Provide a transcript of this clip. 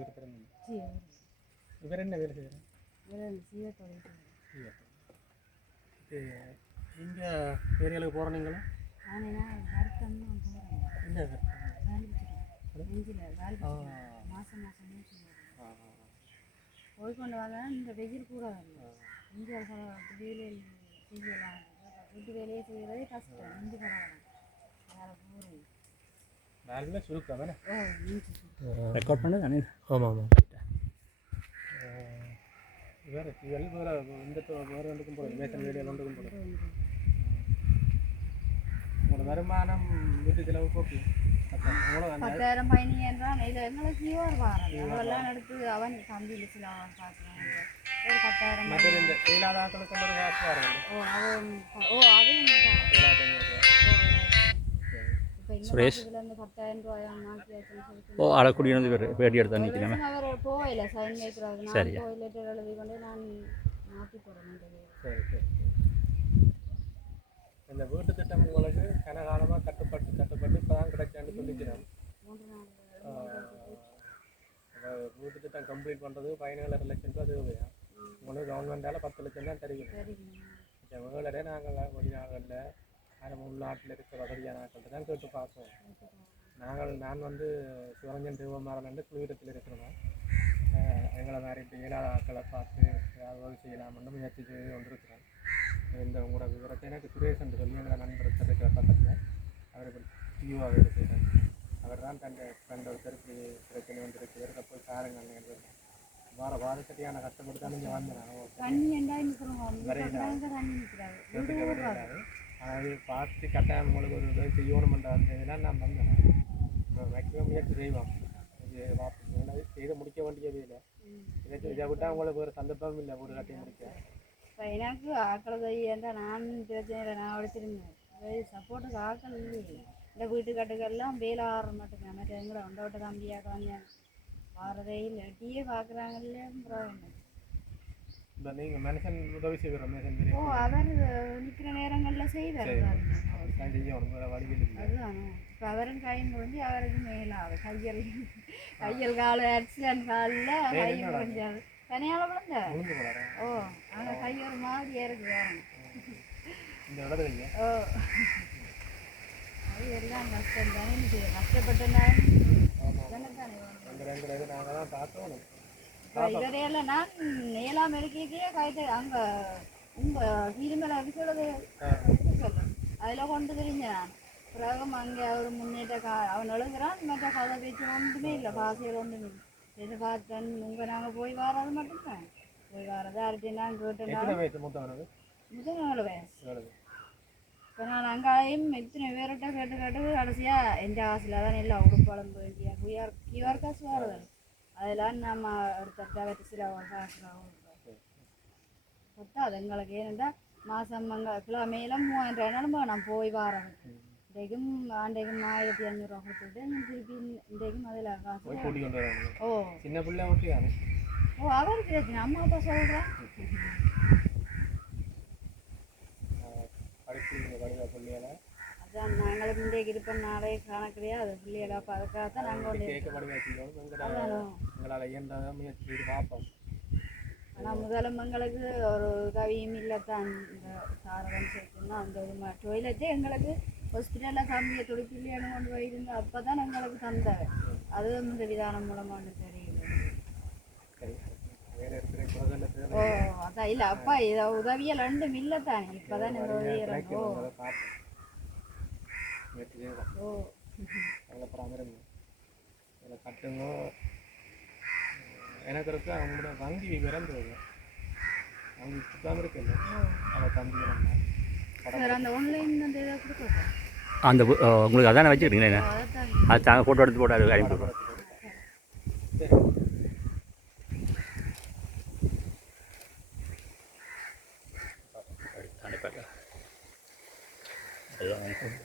இருக்கிறேன் சரி இவர் என்ன? வேலை செய்கிறேன் வேறு சீர தொழில் செய்கிறேன் இங்கே ஏரியாவுக்கு போகிற நீங்களா இல்லை மாதம் மாதம் போய்கொண்டு வந்தேன் இந்த வெயில் கூட இங்கே வேலையில் செய்யலாம் வீட்டு வேலையை செய்கிறதே கஷ்டம் போகிறேன் வேலையில் சுருக்கம் தானே? ரெக்கார்ட் பண்ணு தானே ஆமாம் ஆமாம். வேறு வேலை வேறு இந்த வேறு ஒன்றுக்கும் போகல மேசன் வேலையில் உங்களோட வருமானம் வீட்டு செலவு போக்கு பத்தாயிரம் பதினஞ்சாயிரம் தான் இதில் எங்களுக்கு ஈவர் வாரம். அதெல்லாம் எடுத்து அவன் தம்பியில் சில அவன் பார்க்குறாங்க ஒரு பத்தாயிரம் இந்த இல்லாத ஆட்களுக்கு ஒரு காசு வரல ஓ அது ஓ இந்த சுரேஷ். ஓ பேர் பேட்டி எடுத்து நிற்கிறேன் அவர் போயில சைன் வைக்கிறாரு. நான் சரியா. போய் லெட்டர் எழுதி கொண்டு நான் மாற்றி போடுறேன். சரி சரி. இந்த வீட்டு திட்டம் உங்களுக்கு கனகாலமாக கட்டுப்பட்டு கட்டுப்பட்டு இப்போ தான் கிடைச்சான்னு சொல்லிக்கிறேன் வீட்டு திட்டம் கம்ப்ளீட் பண்ணுறது பதினேழு லட்சம் ரூபா தேவையா? உங்களுக்கு கவர்மெண்டால் பத்து லட்சம் தான் தெரியும். இந்த வேலையே நாங்கள் வெளிநாடுகளில் அதில் உள்நாட்டில் இருக்கிற வசதியான ஆட்கள்கிட்ட தான் கேட்டு பார்ப்போம். நாங்கள் நான் வந்து சிவரஞ்சன் தேவமாறன் என்று குழுவிடத்தில் இருக்கிறோம் எங்களை மாதிரி இப்போ இயலாத ஆட்களை பார்த்து ஏதாவது உதவி செய்யலாம்னு முயற்சி செய்து கொண்டிருக்கிறேன் இந்த உங்களோட விவரத்தை எனக்கு சுரேஷ் என்று சொல்லி எங்களை நண்பர் இருக்கிற பக்கத்தில் அவர் இப்போ டியூவாக வேலை செய்கிறார் அவர் தான் தன் ஃப்ரெண்ட் ஒருத்தருக்கு பிரச்சனை வந்து இருக்கு போய் பாருங்கள் என்று வார வாரக்கட்டியான கஷ்டப்பட்டு தான் நீங்கள் வந்தேன். அது பார்த்து கட்டாயம் உங்களுக்கு ஒரு உதவி செய்யணுமென்ற அந்த இதெல்லாம் நான் வந்தேன். மேக்ஸிமம் முயற்சி செய்வோம். இது பார்ப்போம். செய்து முடிக்க வேண்டியது இல்லை. இதை இதை விட்டால் உங்களுக்கு ஒரு சந்தர்ப்பம் இல்லை ஒரு கட்டி முடிக்க. எனக்கு ஆக்கள் தையண்டா நான் பிரச்சனை இல்லை நான் உழைச்சிருந்தேன் சப்போர்ட்டுக்கு ஆக்கள் இல்லையே இந்த வீட்டு கட்டுக்கெல்லாம் வேலை ஆடுற மட்டும் மற்ற எங்களை ஒன்றோட்ட தம்பியாக வந்தேன் வாரதே இல்லை. டீயே பார்க்குறாங்கல்ல அப்புறம் நீங்கள் மனுஷன் உதவி செய்கிறோம் மனுஷன் ஓ அவர் நிற்கிற நேரங்களில் செய்வார். தான் செய்யணும் வேறு வழியில் இல்லை அதுதான். இப்போ அவரும் கை முடிஞ்சு அவருக்கு மேலாக கையல் கையல் கால் ஆக்சிடென்ட் காலில் கை முடிஞ்சாது தனியால் விழுந்த? ஓ ஆனால் கை ஒரு இந்த இடத்துல ஓ. அது எல்லாம் கஷ்டம் தானே. கஷ்டப்பட்டனாலும் தானே வேணும். ரெண்டு ரெண்டு இது நாங்கள் தான் பார்த்தோம் இப்போ இவரையெல்லாம் நான் ஏழாம் இருக்கே கைட்டு அங்கே உங்கள் திருமலை இருக்கிறது அதில் கொண்டு தெரிஞ்சேன். நான் பிறகு அங்கே அவர் முன்னேற்ற கா அவன் எழுதுறான் மற்ற கதை பேச்சு ஒன்றுமே இல்லை. பாசியல் ஒன்றுமே இல்லை. இது பார்த்தேன்? உங்கள் நாங்கள் போய் வர்றது மட்டும்தான். போய் யார்கிட்ட நான் கேட்டேன் முதல் வயசு? இப்போ நான் அங்கேயும் இத்தனை பேர்கிட்ட கேட்டு கேட்டு கடைசியாக எந்த காசில் தான் எல்லாம் உடுப்பாளம் வேண்டிய கியூஆர் கியூஆர் காசு வருது? அதெல்லாம் நம்ம அடுத்தடுத்த வச்சு சில காசு பத்தாது எங்களுக்கு ஏனெண்டா மாதம் அங்கே கிலோமையில மூவாயிரம் ரூபாய்னாலும் நான் போய் வரேன் இன்றைக்கும் ஆண்டைக்கும் ஆயிரத்தி ஐநூறுரூவா கொடுத்துட்டு திருப்பி இன்றைக்கும் அதில் காசு ஓ சின்ன பிள்ளை ஓ அவர் பிரச்சனை அம்மா அப்பா சொல்கிறேன் அதான் நாங்களுக்கு இன்றைக்கு இருப்போம் நாளே காண கிடையாது பிள்ளைகளா அப்போ அதுக்காக தான் நாங்கள் எங்களால் அதானோ எங்களால் இயன்றதை முயற்சி பார்ப்போம் ஆனால் முதலமங்களுக்கு ஒரு கவியும் இல்லைத்தான் இந்த சாரவன் சேர்த்துனா அந்த ஒரு டொய்லெட்டே எங்களுக்கு ஹாஸ்பிட்டலில் தம்பியை துடிப்பில்லையானு கொண்டு போயிருந்தோம் அப்போ தான் எங்களுக்கு தந்த அதுவும் இந்த விதானம் மூலமானு தெரியல ஓ அதான் இல்லை அப்பா இதை உதவியல் ரெண்டும் இல்லைத்தானே இப்போ தான் இந்த உதவி ஓ ஓ அதுக்கப்புறம் கட்டுங்க எனக்கு இருக்க அவங்களோட வங்கி விவரம் தேவை அவங்க சுத்தம் இருக்குல்ல அதை தம்பி சார் அந்த ஆன்லைன் அந்த இதை கொடுக்குறோம் அந்த பு- அஹ் உங்களுக்கு அதானே வச்சுக்கிறீங்களே அது தாங்க ஃபோட்டோ எடுத்து போட்டு அது அனுப்பி கண்டிப்பாக அதுதான்